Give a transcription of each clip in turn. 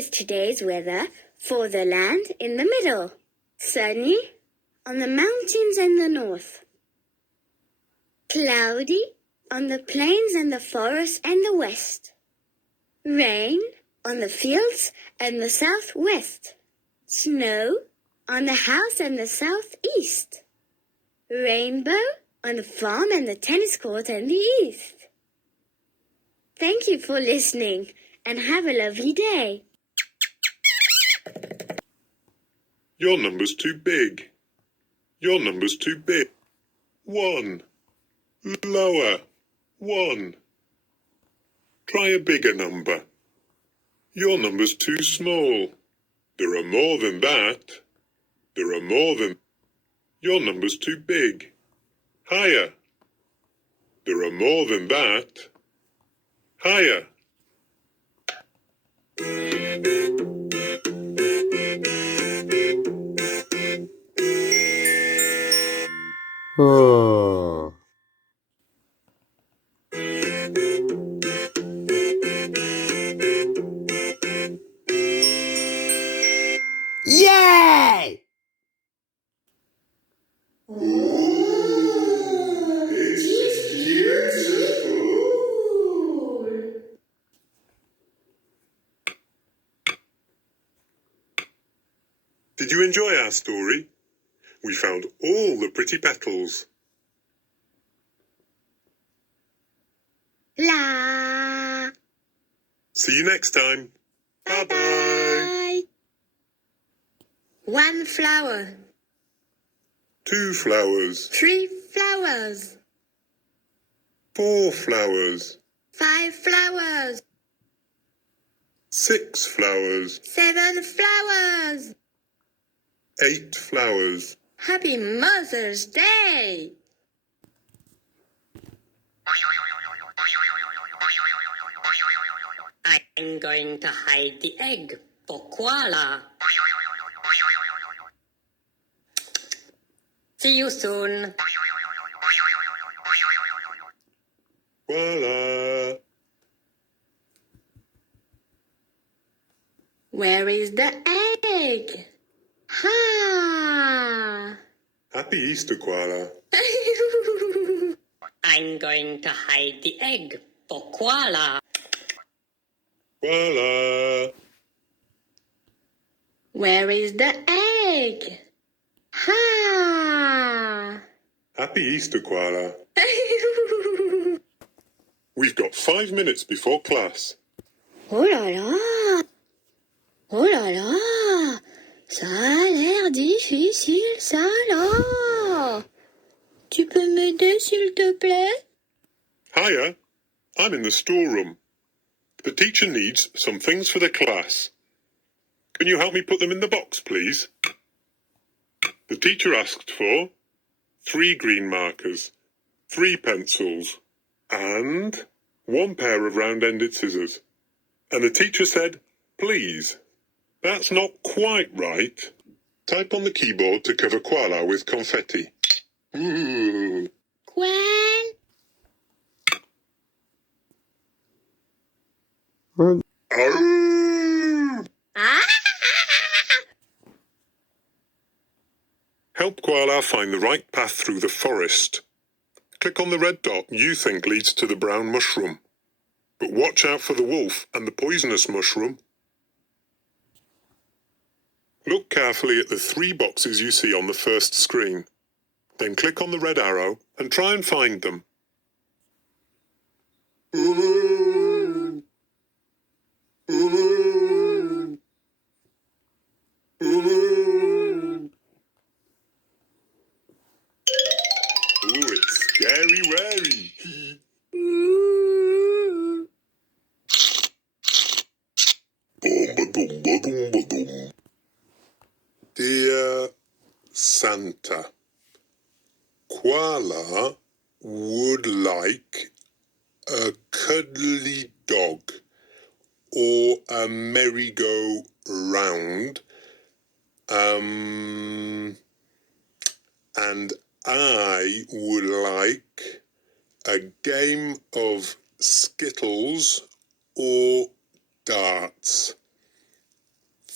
is today's weather for the land in the middle. Sunny on the mountains in the north. Cloudy on the plains and the forests and the west. Rain on the fields and the southwest. Snow on the house and the southeast. Rainbow on the farm and the tennis court and the east. Thank you for listening and have a lovely day. Your number's too big. Your number's too big. 1. Lower. 1. Try a bigger number. Your number's too small. There are more than that. There are more than... Your number's too big. Higher. There are more than that. Higher. Oh. Yay! It's beautiful. Did you enjoy our story? We found all the pretty petals. La. See you next time. Bye-bye. Bye. 1 flower. 2 flowers. 3 flowers. 4 flowers. 5 flowers. 6 flowers. 7 flowers. 8 flowers. Happy Mother's Day! I'm going to hide the egg for Kwala. See you soon. Voila! Where is the egg? Ha! Happy Easter, Kwala. I'm going to hide the egg for Kwala. Voila! Where is the egg? Ha! Happy Easter, Kwala. We've got 5 minutes before class. Oh là là! Oh là là! Ça a l'air difficile, ça là! Tu peux m'aider, s'il te plaît? Hiya, I'm in the storeroom. The teacher needs some things for the class. Can you help me put them in the box, please? The teacher asked for 3 green markers, 3 pencils, and 1 pair of round-ended scissors. And the teacher said, please. That's not quite right. Type on the keyboard to cover Kwala with confetti. Ooh. Gwen? Arr! Ah! Help Kwala find the right path through the forest. Click on the red dot you think leads to the brown mushroom. But watch out for the wolf and the poisonous mushroom. Look carefully at the 3 boxes you see on the first screen. Then click on the red arrow and try and find them. Ooh, it's scary wary. Dear Santa, Kwala would like a cuddly dog or a merry-go-round, and I would like a game of Skittles or darts.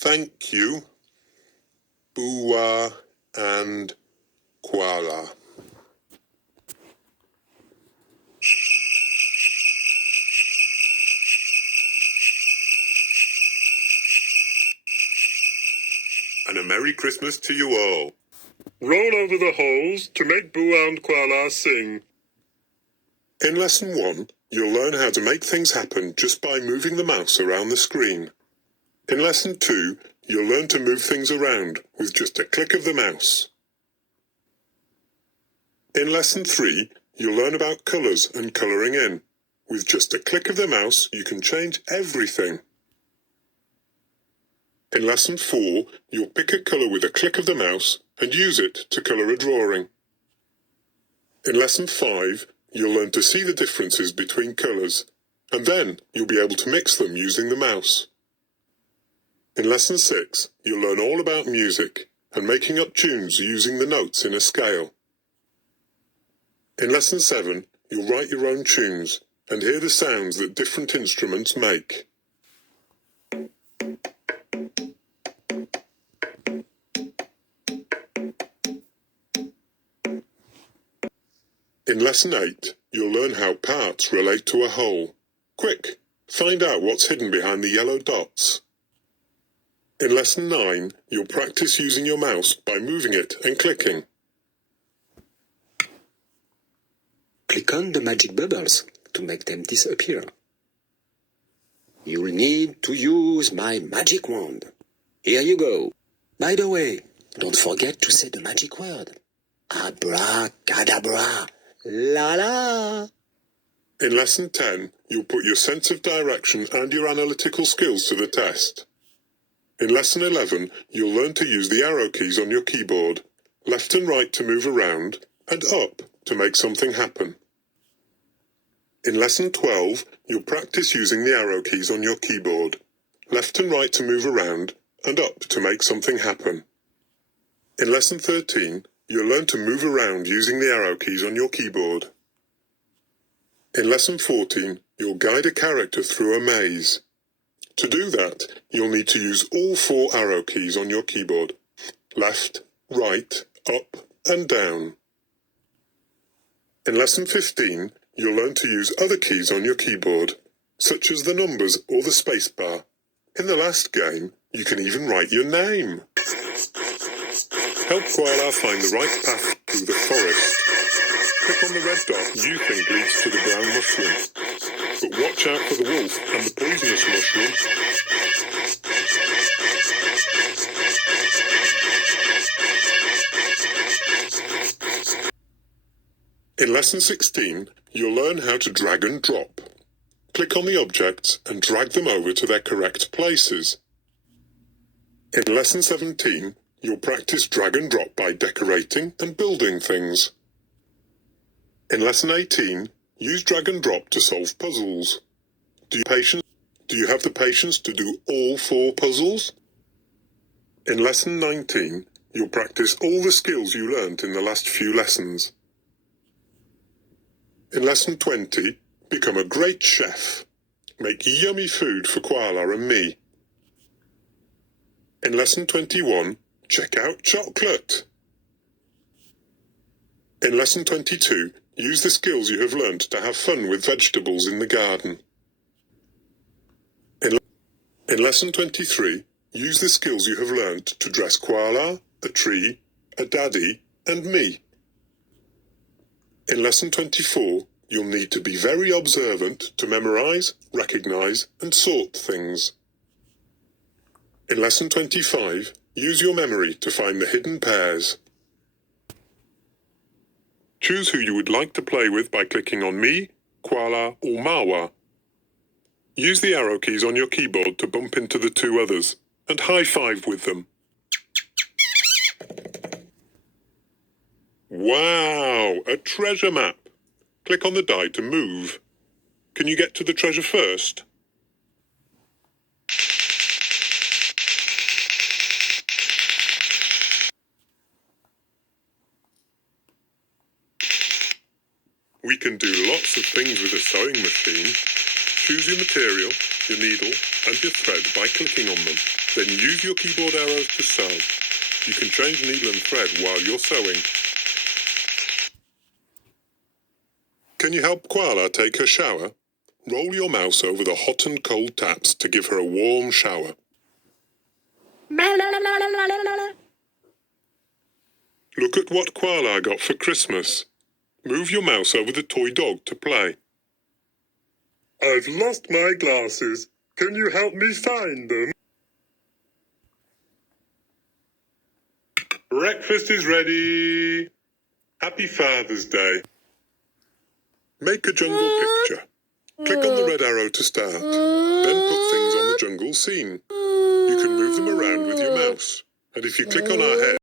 Thank you, Boowa and Kwala. And a Merry Christmas to you all. Roll over the holes to make Boowa and Kwala sing. In Lesson 1, you'll learn how to make things happen just by moving the mouse around the screen. In Lesson 2, you'll learn to move things around with just a click of the mouse. In Lesson 3, you'll learn about colours and colouring in. With just a click of the mouse, you can change everything. In Lesson 4, you'll pick a colour with a click of the mouse and use it to colour a drawing. In Lesson 5, you'll learn to see the differences between colours, and then you'll be able to mix them using the mouse. In Lesson 6, you'll learn all about music and making up tunes using the notes in a scale. In Lesson 7, you'll write your own tunes and hear the sounds that different instruments make. In Lesson 8, you'll learn how parts relate to a whole. Quick, find out what's hidden behind the yellow dots. In Lesson 9, you'll practice using your mouse by moving it and clicking. Click on the magic bubbles to make them disappear. You'll need to use my magic wand. Here you go. By the way, don't forget to say the magic word. Abracadabra. La la. In Lesson 10, you'll put your sense of direction and your analytical skills to the test. In Lesson 11, you'll learn to use the arrow keys on your keyboard, left and right to move around, and up to make something happen. In Lesson 12, you'll practice using the arrow keys on your keyboard, left and right to move around, and up to make something happen. In Lesson 13, you'll learn to move around using the arrow keys on your keyboard. In Lesson 14, you'll guide a character through a maze. To do that, you'll need to use all 4 arrow keys on your keyboard, left, right, up, and down. In Lesson 15, you'll learn to use other keys on your keyboard, such as the numbers or the space bar. In the last game, you can even write your name. Help Kwala find the right path through the forest. Click on the red dot you think leads to the brown mushroom. But watch out for the wolf and the poisonous mushroom. In Lesson 16, you'll learn how to drag and drop. Click on the objects and drag them over to their correct places. In Lesson 17, you'll practice drag and drop by decorating and building things. In Lesson 18, use drag and drop to solve puzzles. Do you have the patience to do all 4 puzzles? In Lesson 19, you'll practice all the skills you learnt in the last few lessons. In Lesson 20, become a great chef. Make yummy food for Kwala and me. In Lesson 21, check out chocolate. In Lesson 22, use the skills you have learnt to have fun with vegetables in the garden. In Lesson 23, use the skills you have learnt to dress Kwala, a tree, a daddy, and me. In Lesson 24, you'll need to be very observant to memorise, recognise, and sort things. In Lesson 25, use your memory to find the hidden pairs. Choose who you would like to play with by clicking on me, Kwala, or Mawa. Use the arrow keys on your keyboard to bump into the 2 others, and high-five with them. Wow, a treasure map. Click on the die to move. Can you get to the treasure first? We can do lots of things with a sewing machine. Choose your material, your needle, and your thread by clicking on them. Then use your keyboard arrows to sew. You can change needle and thread while you're sewing. Can you help Kwala take her shower? Roll your mouse over the hot and cold taps to give her a warm shower. Look at what Kwala got for Christmas. Move your mouse over the toy dog to play. I've lost my glasses. Can you help me find them? Breakfast is ready. Happy Father's Day. Make a jungle picture. Click on the red arrow to start. Then put things on the jungle scene. You can move them around with your mouse. And if you click on our head,